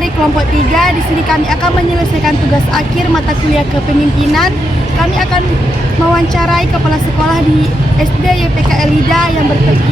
dari kelompok 3. Di sini kami akan menyelesaikan tugas akhir mata kuliah kepemimpinan. Kami akan mewawancarai kepala sekolah di SD YPK Elida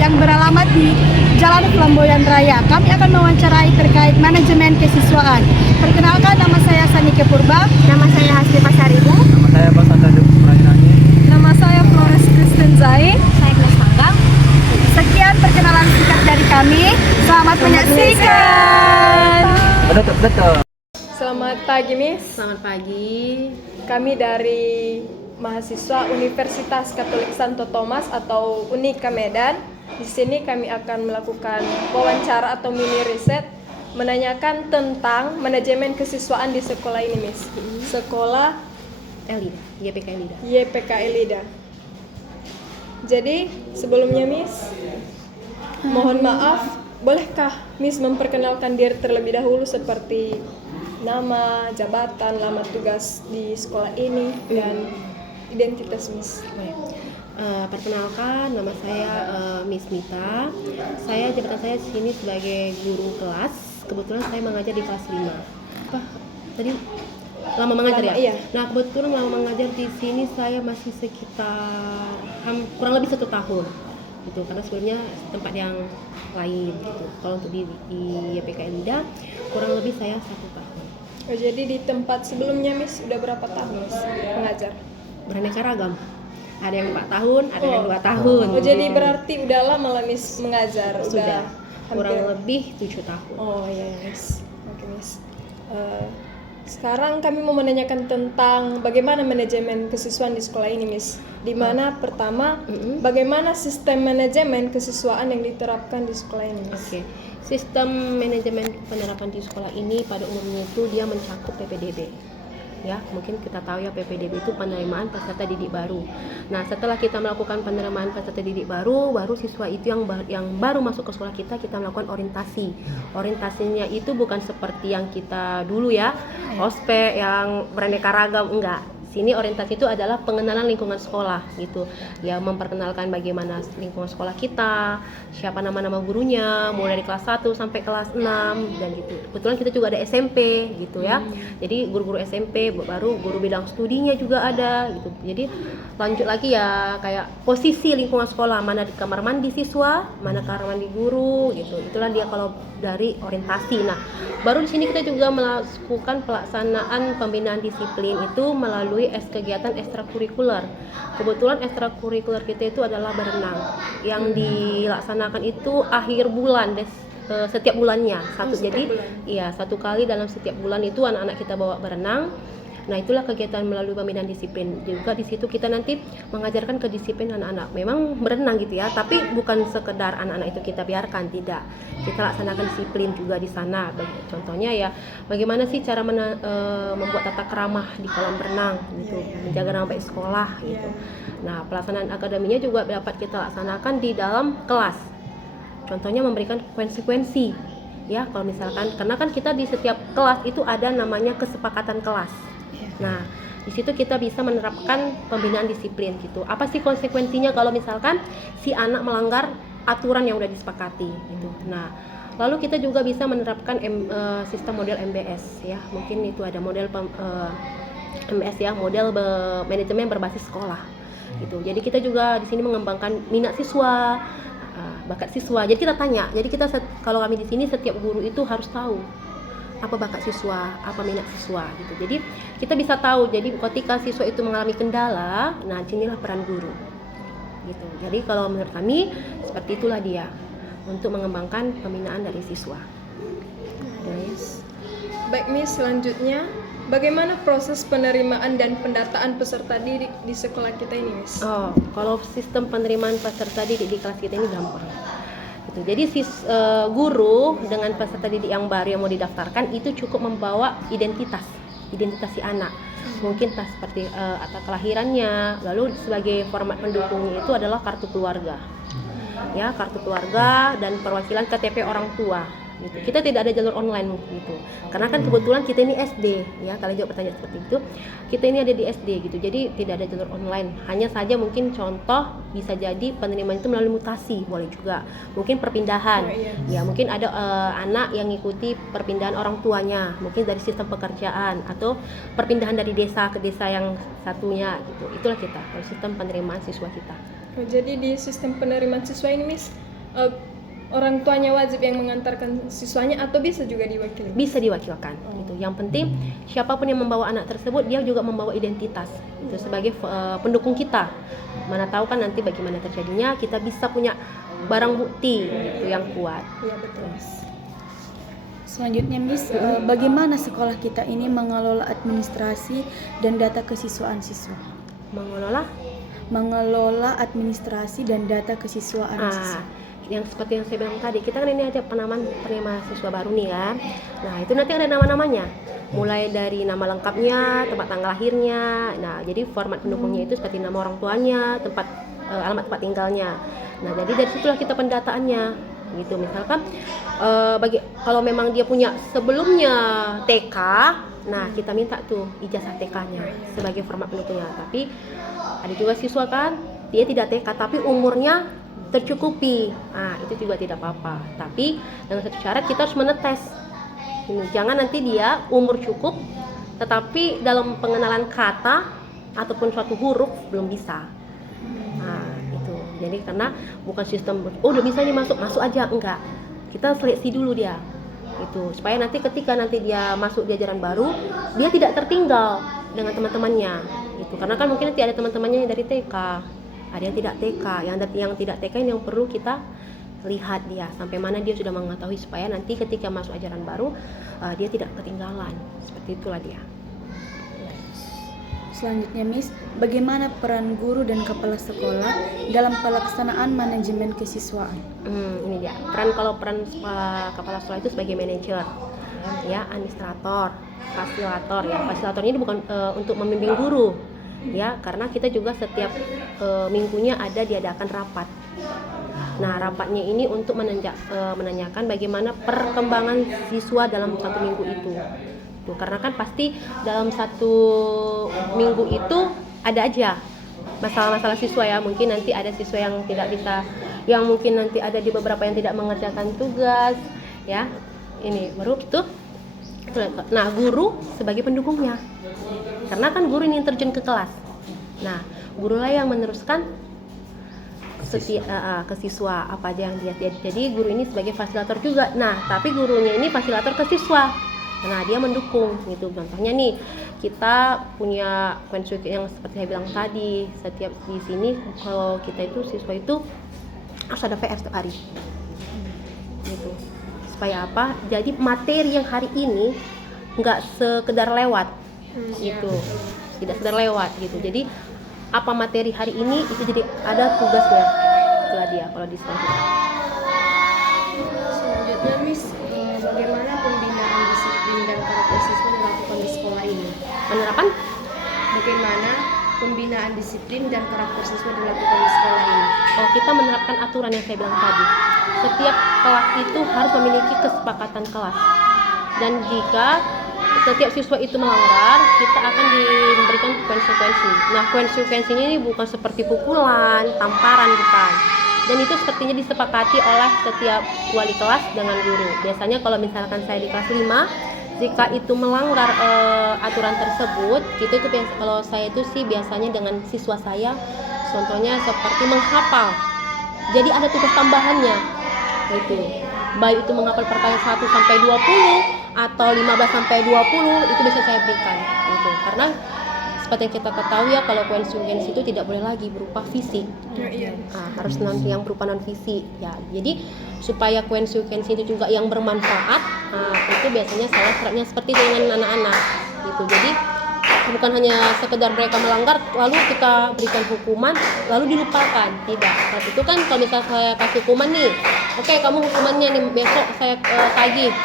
yang beralamat di Jalan Flamboyan Raya. Kami akan mewawancarai terkait manajemen kesiswaan. Perkenalkan, nama saya Sanike Purba. Nama saya Hasri Pasaribu. Nama saya Bas Ataduk Prairani. Nama saya Flores Kristen Zai. Saya Gles Panggang. Sekian perkenalan singkat dari kami. Selamat menyaksikan. Betul. Selamat pagi, Miss. Selamat pagi. Kami dari mahasiswa Universitas Katolik Santo Thomas atau Unika Medan. Di sini kami akan melakukan wawancara atau mini riset menanyakan tentang manajemen kesiswaan di sekolah ini, Miss. Sekolah Elida, YPK Elida. YPK Elida. Jadi, sebelumnya, Miss, mohon maaf, bolehkah Miss memperkenalkan diri terlebih dahulu seperti nama, jabatan, lama tugas di sekolah ini, dan identitas Miss? Perkenalkan, nama saya Miss Mita. Jabatan saya di sini sebagai guru kelas. Kebetulan saya mengajar di kelas 5. Apa tadi? Lama mengajar ya? Iya. Nah, kebetulan lama mengajar di sini saya masih sekitar kurang lebih 1 tahun. Gitu, karena sebelumnya tempat yang lain gitu. Kalau untuk di YPK Elida kurang lebih saya 1 tahun. Oh, jadi di tempat sebelumnya Miss udah berapa tahun Miss mengajar? Beraneka ragam. Ada yang 4 tahun, ada yang 2 tahun. Oh, jadi berarti udah lama lah Miss mengajar? Sudah kurang hampir. lebih 7 tahun. Oh iya Miss. Oke Miss. Sekarang kami mau menanyakan tentang bagaimana manajemen kesiswaan di sekolah ini, Miss. Di mana pertama, bagaimana sistem manajemen kesiswaan yang diterapkan di sekolah ini, Miss? Oke. Sistem manajemen penerapan di sekolah ini pada umumnya itu dia mencakup PPDB. Ya, mungkin kita tahu ya PPDB itu penerimaan peserta didik baru. Nah, setelah kita melakukan penerimaan peserta didik baru siswa itu yang baru masuk ke sekolah kita melakukan orientasi. Orientasinya itu bukan seperti yang kita dulu ya, ospek yang beraneka ragam, enggak. Sini orientasi itu adalah pengenalan lingkungan sekolah gitu. Ya, memperkenalkan bagaimana lingkungan sekolah kita, siapa nama-nama gurunya, mulai dari kelas 1 sampai kelas 6 dan gitu. Kebetulan kita juga ada SMP gitu ya. Jadi guru-guru SMP baru guru bidang studinya juga ada gitu. Jadi lanjut lagi ya kayak posisi lingkungan sekolah, mana di kamar mandi siswa, mana kamar mandi guru gitu. Itulah dia kalau dari orientasi. Nah, baru di sini kita juga melakukan pelaksanaan pembinaan disiplin itu melalui kegiatan ekstrakurikuler. Kebetulan ekstrakurikuler kita itu adalah berenang yang dilaksanakan itu akhir bulan setiap bulannya satu kali dalam setiap bulan itu anak-anak kita bawa berenang. Nah, itulah kegiatan melalui pembinaan disiplin. Juga di situ kita nanti mengajarkan kedisiplinan anak-anak. Memang berenang gitu ya, tapi bukan sekedar anak-anak itu kita biarkan, tidak. Kita laksanakan disiplin juga di sana. Contohnya ya, bagaimana sih cara membuat tata krama di kolam berenang gitu, menjaga nama baik sekolah gitu. Nah, pelaksanaan akademinya juga dapat kita laksanakan di dalam kelas. Contohnya memberikan konsekuensi. Ya, kalau misalkan karena kan kita di setiap kelas itu ada namanya kesepakatan kelas. Nah, di situ kita bisa menerapkan pembinaan disiplin gitu. Apa sih konsekuensinya kalau misalkan si anak melanggar aturan yang udah disepakati gitu. Nah, lalu kita juga bisa menerapkan sistem model MBS ya. Mungkin itu ada model MBS ya, model manajemen berbasis sekolah gitu. Jadi kita juga di sini mengembangkan minat siswa, bakat siswa. Jadi kita tanya. Jadi kita kalau kami di sini setiap guru itu harus tahu apa bakat siswa, apa minat siswa gitu. Jadi kita bisa tahu. Jadi ketika siswa itu mengalami kendala, nah sinilah peran guru gitu. Jadi kalau menurut kami seperti itulah dia untuk mengembangkan pembinaan dari siswa. Nice. Baik Miss, selanjutnya bagaimana proses penerimaan dan pendataan peserta didik di sekolah kita ini, Miss? Oh, kalau sistem penerimaan peserta didik di kelas kita ini gampang. Gitu. Jadi guru dengan peserta didik yang baru yang mau didaftarkan itu cukup membawa identitas si anak. Mungkin seperti akta kelahirannya, lalu sebagai format pendukungnya itu adalah kartu keluarga. Ya, kartu keluarga dan perwakilan KTP orang tua. gitu. Kita tidak ada jalur online gitu. Karena kan kebetulan kita ini SD ya, kalau jawab pertanyaan seperti itu, kita ini ada di SD gitu. Jadi tidak ada jalur online. Hanya saja mungkin contoh bisa jadi penerimaan itu melalui mutasi, boleh juga. Mungkin perpindahan. Ya, mungkin ada anak yang ngikuti perpindahan orang tuanya, mungkin dari sistem pekerjaan atau perpindahan dari desa ke desa yang satunya gitu. Itulah kita, kalau sistem penerimaan siswa kita. Oh, jadi di sistem penerimaan siswa ini Miss, orang tuanya wajib yang mengantarkan siswanya atau bisa juga diwakili? Bisa diwakilkan gitu. Yang penting siapapun yang membawa anak tersebut dia juga membawa identitas itu sebagai pendukung kita. Mana tahu kan nanti bagaimana terjadinya, kita bisa punya barang bukti gitu yang kuat. Iya betul. Selanjutnya Miss, bagaimana sekolah kita ini mengelola administrasi dan data kesiswaan siswa? Mengelola administrasi dan data kesiswaan siswa. Yang seperti yang saya bilang tadi, kita kan ini ada penerima siswa baru nih kan. Nah itu nanti ada nama-namanya, mulai dari nama lengkapnya, tempat tanggal lahirnya. Nah jadi format pendukungnya itu seperti nama orang tuanya, alamat tempat tinggalnya. Nah jadi dari situlah kita pendataannya gitu. Misalkan kalau memang dia punya sebelumnya TK, nah kita minta tuh ijazah TK-nya sebagai format pendukungnya. Tapi ada juga siswa kan dia tidak TK tapi umurnya tercukupi, itu juga tidak apa-apa. Tapi dengan satu syarat, kita harus menetes. Jangan nanti dia umur cukup tetapi dalam pengenalan kata ataupun suatu huruf belum bisa. Itu. Jadi karena bukan sistem udah bisa nih masuk aja, enggak. Kita seleksi dulu dia. Itu supaya nanti ketika dia masuk di ajaran baru, dia tidak tertinggal dengan teman-temannya. Itu karena kan mungkin nanti ada teman-temannya yang dari TK. Ada yang tidak TK, yang tidak TK ini yang perlu kita lihat dia sampai mana dia sudah mengetahui supaya nanti ketika masuk ajaran baru dia tidak ketinggalan. Seperti itulah dia. Selanjutnya Miss, bagaimana peran guru dan kepala sekolah dalam pelaksanaan manajemen kesiswaan? Ini dia peran kepala sekolah itu sebagai manajer, ya, administrator, fasilitator. Ya, fasilitator ini bukan untuk membimbing guru. Ya, karena kita juga setiap minggunya diadakan rapat. Nah, rapatnya ini untuk menanyakan bagaimana perkembangan siswa dalam satu minggu itu. Tuh, karena kan pasti dalam satu minggu itu ada aja masalah-masalah siswa ya. Mungkin nanti ada siswa yang tidak bisa, yang mungkin nanti ada di beberapa yang tidak mengerjakan tugas, ya. Ini baru itu. Nah, guru sebagai pendukungnya. Karena kan guru ini terjun ke kelas. Nah, gurulah yang meneruskan ke siswa apa aja yang dia. Jadi guru ini sebagai fasilitator juga. Nah, tapi gurunya ini fasilitator ke siswa. Nah, dia mendukung gitu. Contohnya nih, kita punya konsep yang seperti saya bilang tadi, setiap di sini kalau kita itu siswa itu harus ada PR setiap hari. Gitu. Supaya apa? Jadi materi yang hari ini nggak sekedar lewat. Gitu, tidak sekedar lewat gitu. Jadi apa materi hari ini itu jadi ada tugasnya. Itulah dia kalau di sekolah. Selanjutnya Miss, bagaimana pembinaan disiplin dan karakter siswa dilakukan di sekolah ini? Penerapan Bagaimana pembinaan disiplin dan karakter siswa dilakukan di sekolah ini? kita menerapkan aturan yang saya bilang tadi. Setiap kelas itu harus memiliki kesepakatan kelas. Dan jika setiap siswa itu melanggar, kita akan diberikan konsekuensi. Nah, konsekuensinya ini bukan seperti pukulan, tamparan, bukan. Dan itu sepertinya disepakati oleh setiap wali kelas dengan guru. Biasanya kalau misalkan saya di kelas 5, jika itu melanggar aturan tersebut, itu kalau saya itu sih biasanya dengan siswa saya, contohnya seperti menghafal. Jadi ada tugas tambahannya, gitu. Baik itu menghafal perkalian 1 sampai 20 atau 15 sampai 20, itu bisa saya berikan, gitu. Karena seperti yang kita ketahui ya, kalau konsekuensi itu tidak boleh lagi berupa fisik. Harus yang berupa non fisik ya. Jadi supaya konsekuensi itu juga yang bermanfaat, itu biasanya saya terapnya seperti dengan anak-anak gitu. Jadi bukan hanya sekedar mereka melanggar lalu kita berikan hukuman lalu dilupakan, tidak. Kalau itu kan kalau misalnya saya kasih hukuman nih, oke, kamu hukumannya nih besok saya tagih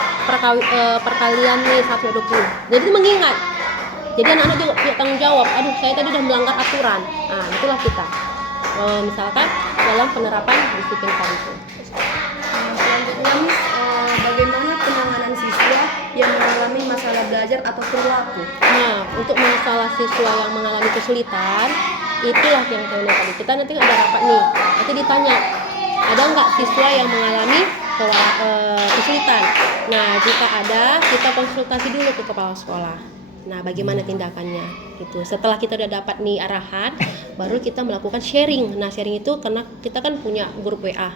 perkalian nih 1/20. Jadi mengingat. Jadi anak-anak juga punya tanggung jawab. Aduh, saya tadi udah melanggar aturan. Nah, itulah kita. Misalkan dalam penerapan disiplin tadi itu. Selanjutnya Miss, bagaimana belajar atau perilaku. Nah, untuk masalah siswa yang mengalami kesulitan, itulah yang saya bilang tadi. Kita nanti ada rapat nih, nanti ditanya, ada nggak siswa yang mengalami kesulitan? Nah, jika ada, kita konsultasi dulu ke kepala sekolah. Nah, bagaimana tindakannya? Gitu. Setelah kita udah dapat nih arahan, baru kita melakukan sharing. Nah, sharing itu karena kita kan punya grup WA.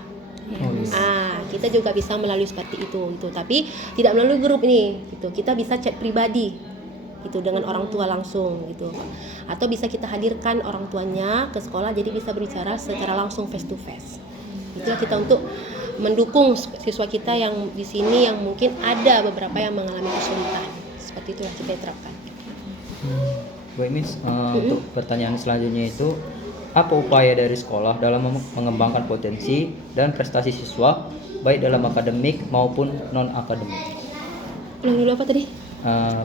Kita juga bisa melalui seperti itu gitu. Tapi tidak melalui grup ini gitu. Kita bisa chat pribadi gitu dengan orang tua langsung gitu. Atau bisa kita hadirkan orang tuanya ke sekolah jadi bisa berbicara secara langsung face to face. Itulah kita untuk mendukung siswa kita yang di sini yang mungkin ada beberapa yang mengalami kesulitan. Seperti itulah kita terapkan. Baik Miss, untuk pertanyaan selanjutnya itu apa upaya dari sekolah dalam mengembangkan potensi dan prestasi siswa baik dalam akademik maupun non akademik? Ulang dulu apa tadi?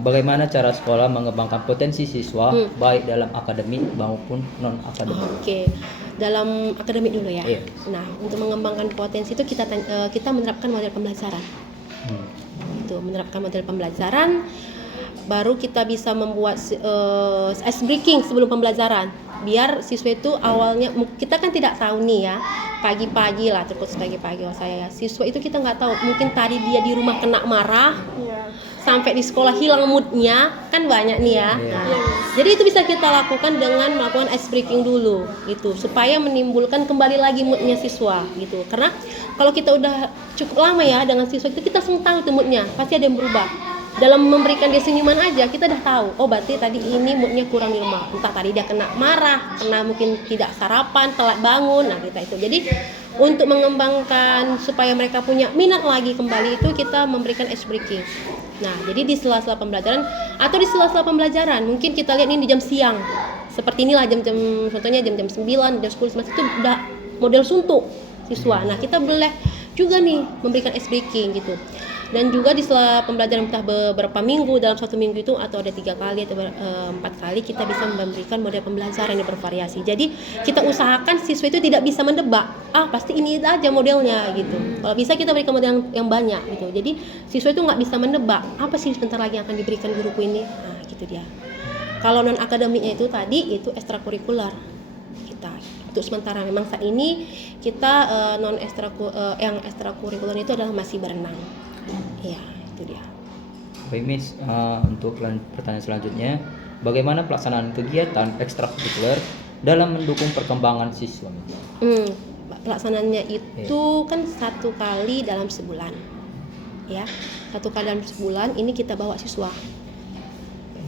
Bagaimana cara sekolah mengembangkan potensi siswa baik dalam akademik maupun non akademik? Oke. Dalam akademik dulu ya. Iya. Nah, untuk mengembangkan potensi itu kita menerapkan model pembelajaran. Itu menerapkan model pembelajaran, baru kita bisa membuat ice breaking sebelum pembelajaran. Biar siswa itu awalnya kita kan tidak tahu nih ya, pagi-pagi lah terus pagi-pagi saya siswa itu kita nggak tahu, mungkin tadi dia di rumah kena marah. Sampai di sekolah hilang moodnya kan banyak nih ya. Jadi itu bisa kita lakukan dengan melakukan ice breaking dulu gitu supaya menimbulkan kembali lagi moodnya siswa gitu. Karena kalau kita udah cukup lama ya dengan siswa itu kita langsung tahu tuh moodnya pasti ada yang berubah. Dalam memberikan dia senyuman aja kita udah tahu, oh berarti tadi ini moodnya kurang di rumah. Entah tadi dia kena marah, kena mungkin tidak sarapan, telat bangun. Nah kita itu. Jadi untuk mengembangkan supaya mereka punya minat lagi kembali itu kita memberikan ice breaking. Nah, jadi di sela-sela pembelajaran atau di sela-sela pembelajaran mungkin kita lihat ini di jam siang. Seperti inilah jam-jam contohnya jam-jam 9, jam 10, 11 itu udah model suntuk siswa. Nah, kita boleh juga nih memberikan ice breaking gitu. Dan juga di sela pembelajaran entah beberapa minggu dalam satu minggu itu atau ada 3 kali atau 4 kali kita bisa memberikan model pembelajaran yang bervariasi. Jadi kita usahakan siswa itu tidak bisa mendebak, pasti ini aja modelnya gitu. Kalau bisa kita berikan model yang banyak gitu. Jadi siswa itu nggak bisa mendebak apa sih sebentar lagi yang akan diberikan guruku ini. Nah gitu dia. Kalau non akademiknya itu tadi itu ekstrakurikuler kita. Untuk sementara memang saat ini kita yang ekstrakurikuler itu adalah masih berenang. Ya, itu dia. Baik Miss, untuk pertanyaan selanjutnya, bagaimana pelaksanaan kegiatan ekstrakurikuler dalam mendukung perkembangan siswa? Pelaksanaannya itu kan 1 kali dalam sebulan, ya 1 kali dalam sebulan ini kita bawa siswa.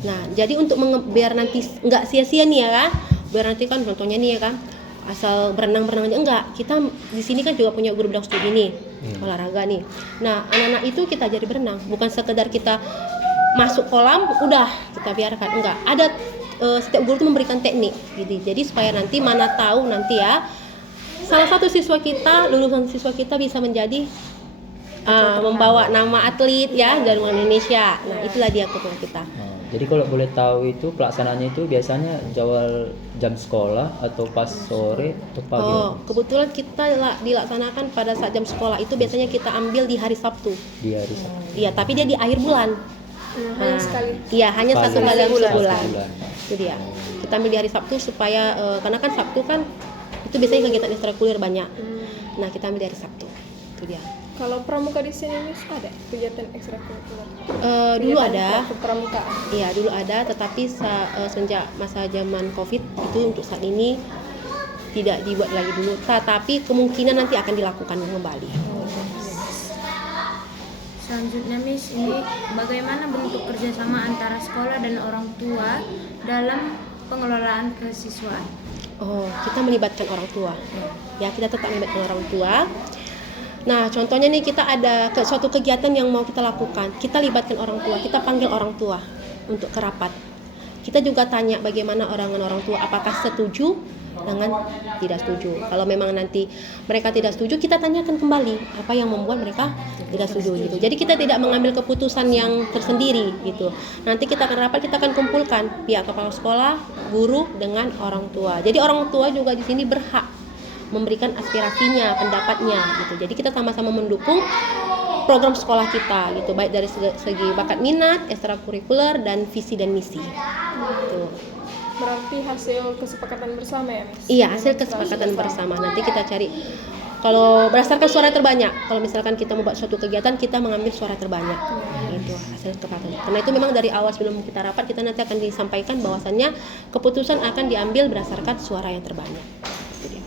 Nah, jadi untuk biar nanti nggak sia-sia nih ya kan, biar nanti kan contohnya nih ya kan, asal berenang aja enggak. Kita di sini kan juga punya guru berenang studi nih, olahraga nih. Nah, anak-anak itu kita jadi berenang, bukan sekedar kita masuk kolam udah kita biarkan, enggak. Ada setiap guru itu memberikan teknik gitu. Jadi supaya nanti mana tahu nanti ya salah satu siswa kita, lulusan siswa kita bisa menjadi membawa nama atlet ya jaringan Indonesia. Nah, itulah dia kekuatan kita. Jadi kalau boleh tahu itu pelaksanaannya itu biasanya jawab jam sekolah atau pas sore atau pagi? Kebetulan kita dilaksanakan pada saat jam sekolah itu biasanya kita ambil di hari Sabtu. Di hari Sabtu. Iya, tapi dia di akhir bulan. Hanya sekali. Iya, hanya satu kali dalam sebulan. Sebulan. Itu dia. Kita ambil di hari Sabtu supaya karena kan Sabtu kan itu biasanya kegiatan ekstrakurikuler banyak. Nah, kita ambil di hari Sabtu. Itu dia. Kalau pramuka di sini Miss ada kegiatan ekstrakurikuler? Dulu ada. Pramukaan. Iya, dulu ada, tetapi sejak masa zaman Covid itu untuk saat ini tidak dibuat lagi dulu. Tapi kemungkinan nanti akan dilakukan kembali. Selanjutnya Miss, ini bagaimana bentuk kerjasama antara sekolah dan orang tua dalam pengelolaan kesiswaan? Kita melibatkan orang tua. Ya, kita tetap melibatkan orang tua. Nah, contohnya nih kita ada suatu kegiatan yang mau kita lakukan. Kita libatkan orang tua, kita panggil orang tua untuk ke rapat. Kita juga tanya bagaimana orang tua apakah setuju dengan tidak setuju. Kalau memang nanti mereka tidak setuju, kita tanyakan kembali apa yang membuat mereka tidak setuju gitu. Jadi kita tidak mengambil keputusan yang tersendiri gitu. Nanti kita akan rapat, kita akan kumpulkan pihak kepala sekolah, guru dengan orang tua. Jadi orang tua juga di sini berhak memberikan aspirasinya, pendapatnya gitu. Jadi kita sama-sama mendukung program sekolah kita gitu, baik dari segi bakat minat, ekstrakurikuler dan visi dan misi. Gitu. Berarti hasil kesepakatan bersama ya, Miss? Iya, hasil kesepakatan bersama. Nanti kita cari kalau berdasarkan suara terbanyak. Kalau misalkan kita mau buat suatu kegiatan, kita mengambil suara terbanyak. Itu hasil kesepakatan. Karena itu memang dari awal sebelum kita rapat, kita nanti akan disampaikan bahwasannya keputusan akan diambil berdasarkan suara yang terbanyak. Itu dia.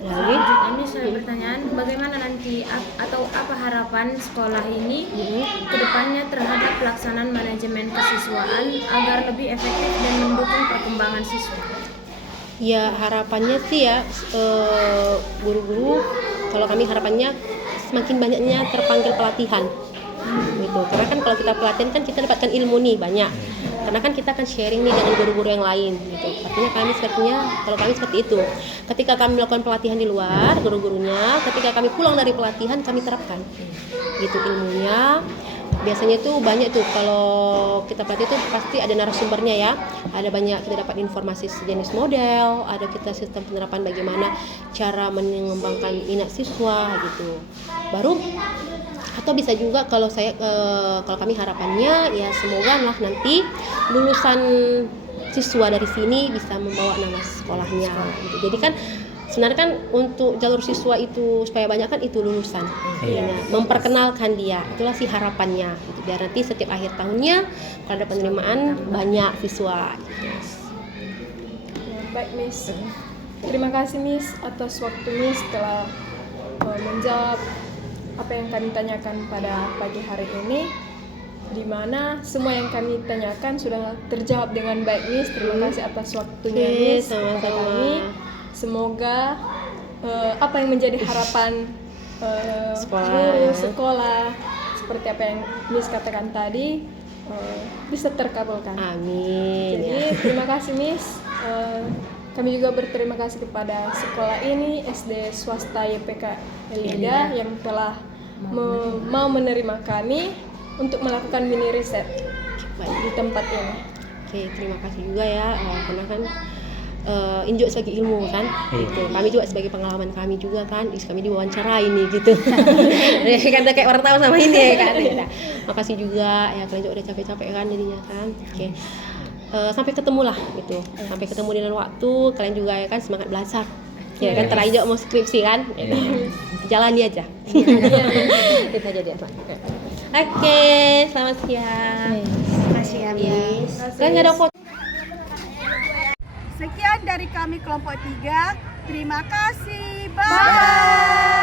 Lagi? Ini saya pertanyaan, bagaimana nanti atau apa harapan sekolah ini ke depannya terhadap pelaksanaan manajemen kesiswaan agar lebih efektif dan mendukung perkembangan siswa? Ya harapannya sih ya guru-guru, kalau kami harapannya semakin banyaknya terpanggil pelatihan gitu. Karena kan kalau kita pelatihan kan kita dapatkan ilmu nih banyak. Karena kan kita akan sharing nih dengan guru-guru yang lain gitu. Artinya kalau kami seperti itu. Ketika kami melakukan pelatihan di luar, guru-gurunya, ketika kami pulang dari pelatihan kami terapkan gitu ilmunya. Biasanya tuh banyak tuh kalau kita pelatih tuh pasti ada narasumbernya ya. Ada banyak kita dapat informasi sejenis model, ada kita sistem penerapan bagaimana cara mengembangkan minat siswa gitu. Baru atau bisa juga kalau kami harapannya ya semoga lah nanti lulusan siswa dari sini bisa membawa nama sekolahnya gitu. Jadi kan sebenarnya kan untuk jalur siswa itu supaya banyak kan itu lulusan memperkenalkan dia, itulah sih harapannya gitu. Biar nanti setiap akhir tahunnya kalau ada penerimaan banyak siswa gitu. Ya, baik Miss, terima kasih Miss atas waktu Miss telah menjawab apa yang kami tanyakan pada pagi hari ini, di mana semua yang kami tanyakan sudah terjawab dengan baik Miss. Terima kasih atas waktunya Miss kepada kami. Semoga apa yang menjadi harapan guru sekolah seperti apa yang Miss katakan tadi bisa terkabulkan. Amin. Jadi terima kasih Miss. Kami juga berterima kasih kepada sekolah ini, SD swasta YPK Elida yang telah mau menerima kami untuk melakukan mini riset di tempat ini. Oke, terima kasih juga ya karena kan ini juga sebagai ilmu kan gitu. Kami juga sebagai pengalaman kami juga kan, kami diwawancarai nih gitu. Kan kayak wartawan sama ini ya kan. Makasih juga ya, kalian juga udah capek-capek kan jadinya kan. Oke. Sampai ketemu lah gitu. Sampai ketemu di lain waktu, kalian juga ya kan semangat belajar. Ya kan terakhir juga mau skripsi kan. Jalani aja. Itu aja dia. Oke, selamat siang. Makasih ya, Miss. Kan enggak ada foto. Sekian dari kami kelompok 3. Terima kasih. Bye.